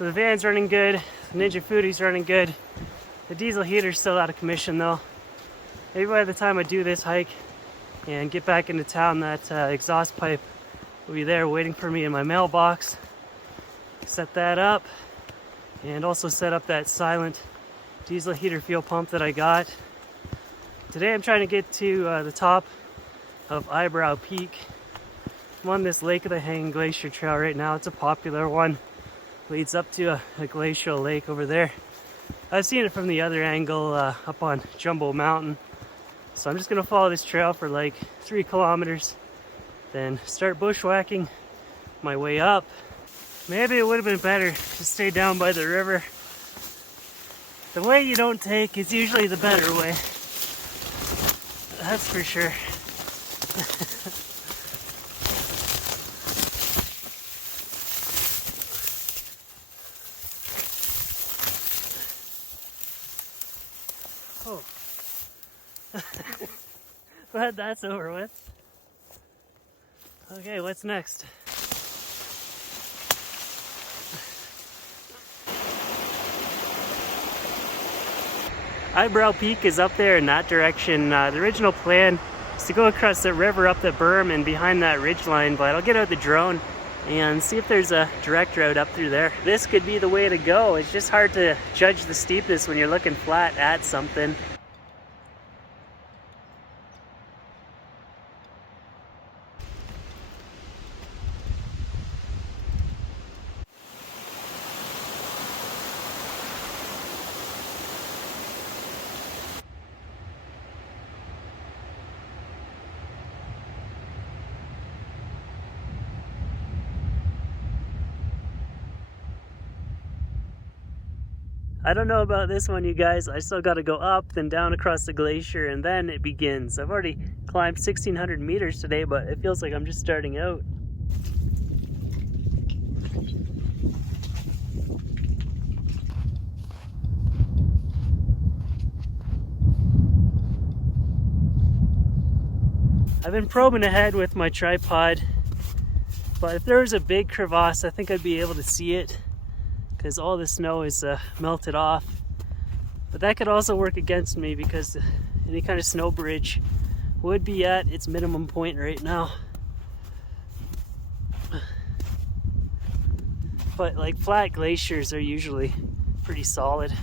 So the van's running good, the Ninja Foodie's running good. The diesel heater's still out of commission though. Maybe by the time I do this hike and get back into town, that exhaust pipe will be there waiting for me in my mailbox. Set that up and also set up that silent diesel heater fuel pump that I got. Today I'm trying to get to the top of Eyebrow Peak. I'm on this Lake of the Hanging Glacier trail right now. It's a popular one. Leads up to a glacial lake over there. I've seen it from the other angle up on Jumbo Mountain. So I'm just gonna follow this trail for like 3 kilometers, then start bushwhacking my way up. Maybe it would have been better to stay down by the river. The way you don't take is usually the better way. That's for sure. Oh. Glad that's over with. Okay, what's next? Eyebrow Peak is up there in that direction. The original plan is to go across the river up the berm and behind that ridgeline, but I'll get out the drone and see if there's a direct route up through there. This could be the way to go. It's just hard to judge the steepness when you're looking flat at something. I don't know about this one, you guys. I still got to go up, then down across the glacier, and then it begins. I've already climbed 1,600 meters today, but it feels like I'm just starting out. I've been probing ahead with my tripod, but if there was a big crevasse, I think I'd be able to see it, because all the snow is melted off. But that could also work against me because any kind of snow bridge would be at its minimum point right now. But like flat glaciers are usually pretty solid.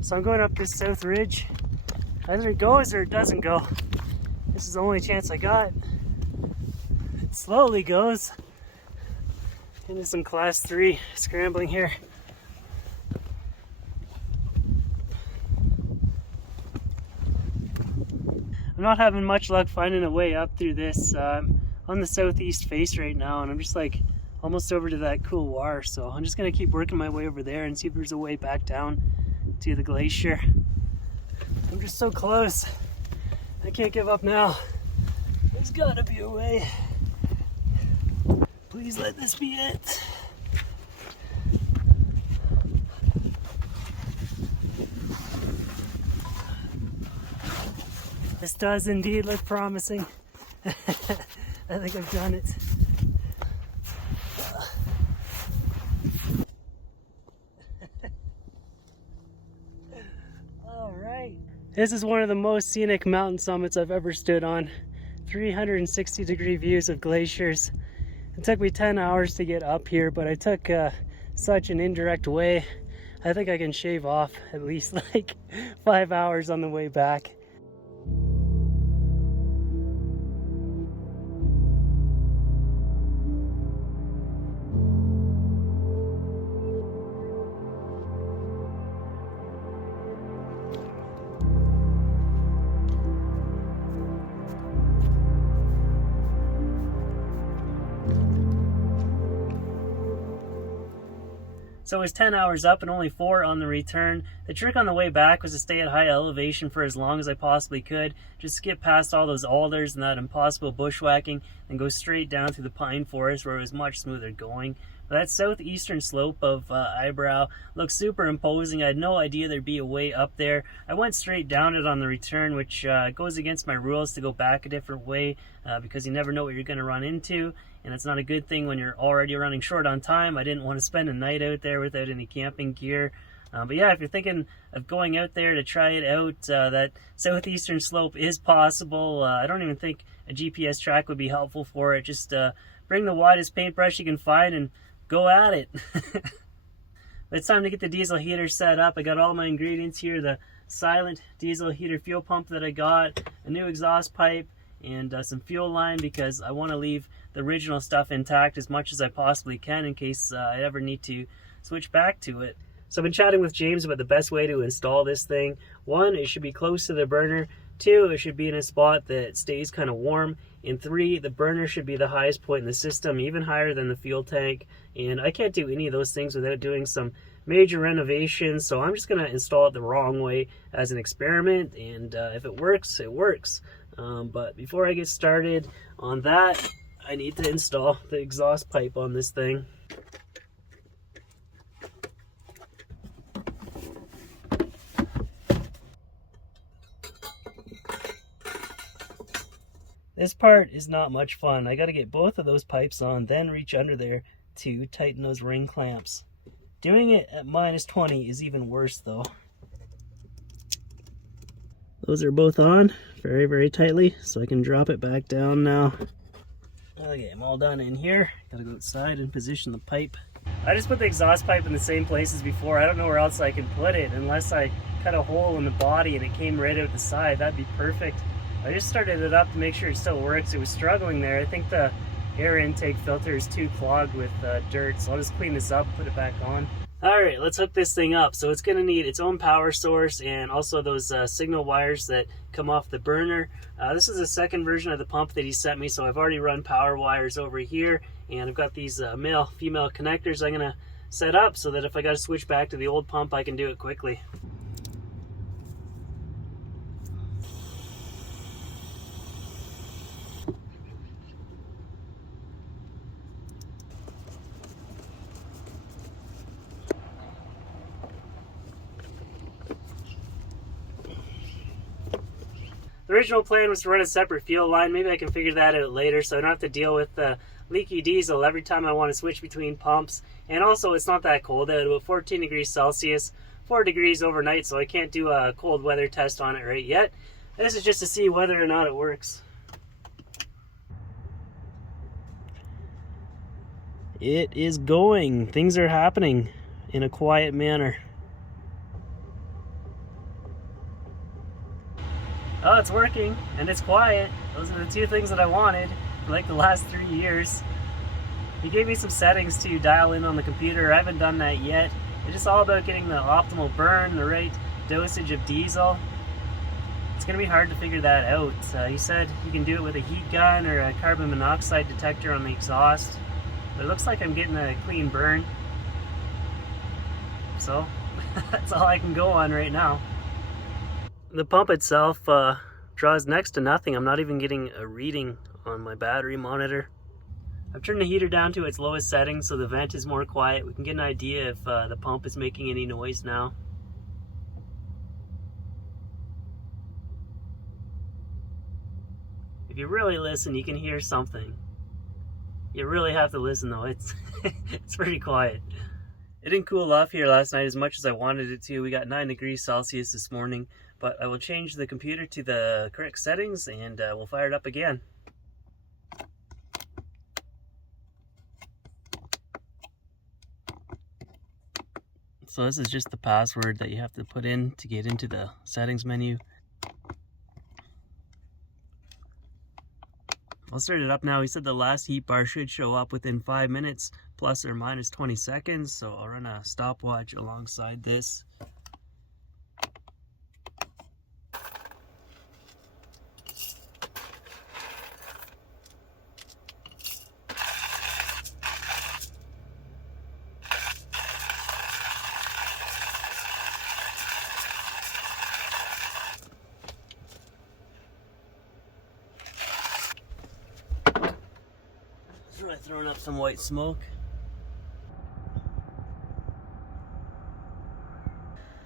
So I'm going up this south ridge. Either it goes or it doesn't go. This is the only chance I got. It slowly goes. Into some class 3 scrambling here. I'm not having much luck finding a way up through this. I'm on the southeast face right now and I'm just like almost over to that couloir, so I'm just gonna keep working my way over there and see if there's a way back down to the glacier. I'm just so close. I can't give up now. There's gotta be a way. Please let this be it. This does indeed look promising. I think I've done it. All right. This is one of the most scenic mountain summits I've ever stood on. 360-degree views of glaciers. It took me 10 hours to get up here, but I took such an indirect way. I think I can shave off at least like 5 hours on the way back. So it was 10 hours up and only 4 on the return. The trick on the way back was to stay at high elevation for as long as I possibly could. Just skip past all those alders and that impossible bushwhacking and go straight down through the pine forest where it was much smoother going. That southeastern slope of Eyebrow looks super imposing. I had no idea there'd be a way up there. I went straight down it on the return, which goes against my rules to go back a different way because you never know what you're going to run into. and it's not a good thing when you're already running short on time. I didn't want to spend a night out there without any camping gear. But yeah, if you're thinking of going out there to try it out, that southeastern slope is possible. I don't even think a GPS track would be helpful for it. Just bring the widest paintbrush you can find and go at it. But it's time to get the diesel heater set up. I got all my ingredients here, the silent diesel heater fuel pump that I got, a new exhaust pipe, and some fuel line, because I want to leave the original stuff intact as much as I possibly can in case I ever need to switch back to it. So I've been chatting with James about the best way to install this thing. 1, it should be close to the burner. 2, it should be in a spot that stays kind of warm. And 3, the burner should be the highest point in the system, even higher than the fuel tank. And I can't do any of those things without doing some major renovations, so I'm just going to install it the wrong way as an experiment, and if it works, it works. But before I get started on that, I need to install the exhaust pipe on this thing. This part is not much fun. I got to get both of those pipes on, then reach under there to tighten those ring clamps. Doing it at -20 is even worse though. Those are both on very, very tightly, so I can drop it back down now. Okay, I'm all done in here. Gotta go outside and position the pipe. I just put the exhaust pipe in the same place as before. I don't know where else I can put it unless I cut a hole in the body and it came right out the side. That'd be perfect. I just started it up to make sure it still works. It was struggling there. I think the air intake filter is too clogged with dirt, so I'll just clean this up, put it back on. Alright, let's hook this thing up. So it's going to need its own power source and also those signal wires that come off the burner. This is the second version of the pump that he sent me, so I've already run power wires over here, and I've got these male-female connectors I'm going to set up so that if I got to switch back to the old pump, I can do it quickly. The original plan was to run a separate fuel line. Maybe I can figure that out later so I don't have to deal with leaky diesel every time I want to switch between pumps. And also, it's not that cold out, about 14 degrees Celsius, 4 degrees overnight, so I can't do a cold weather test on it right yet. This is just to see whether or not it works. It is going. Things are happening in a quiet manner. Oh, it's working, and it's quiet. Those are the two things that I wanted for like the last 3 years. He gave me some settings to dial in on the computer. I haven't done that yet. It's just all about getting the optimal burn, the right dosage of diesel. It's going to be hard to figure that out. He said you can do it with a heat gun or a carbon monoxide detector on the exhaust. But it looks like I'm getting a clean burn. So, that's all I can go on right now. The pump itself draws next to nothing. I'm not even getting a reading on my battery monitor. I've turned the heater down to its lowest setting so the vent is more quiet. We can get an idea if the pump is making any noise now. If you really listen, you can hear something. You really have to listen though. It's it's pretty quiet. It didn't cool off here last night as much as I wanted it to. We got 9 degrees Celsius this morning, but I will change the computer to the correct settings and we'll fire it up again. So this is just the password that you have to put in to get into the settings menu. I'll start it up now. He said the last heat bar should show up within 5 minutes, plus or minus 20 seconds. So I'll run a stopwatch alongside this. Throwing up some white smoke.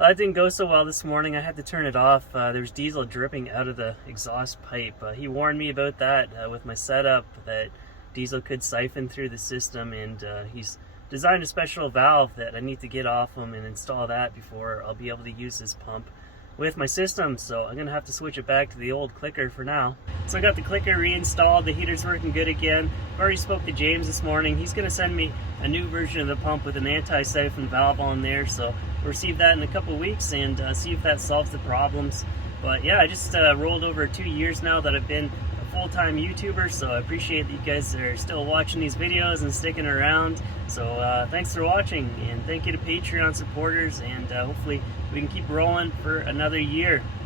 That didn't go so well this morning. I had to turn it off. There's diesel dripping out of the exhaust pipe. He warned me about that with my setup, that diesel could siphon through the system, and he's designed a special valve that I need to get off him and install that before I'll be able to use this pump with my system. So I'm gonna have to switch it back to the old clicker for now. So I got the clicker reinstalled, the heater's working good again. I've already spoke to James this morning. He's gonna send me a new version of the pump with an anti-siphon valve on there, so we'll receive that in a couple weeks and see if that solves the problems. But yeah, I just rolled over 2 years now that I've been a full-time YouTuber, so I appreciate that you guys are still watching these videos and sticking around. So thanks for watching, and thank you to Patreon supporters, and hopefully we can keep rolling for another year.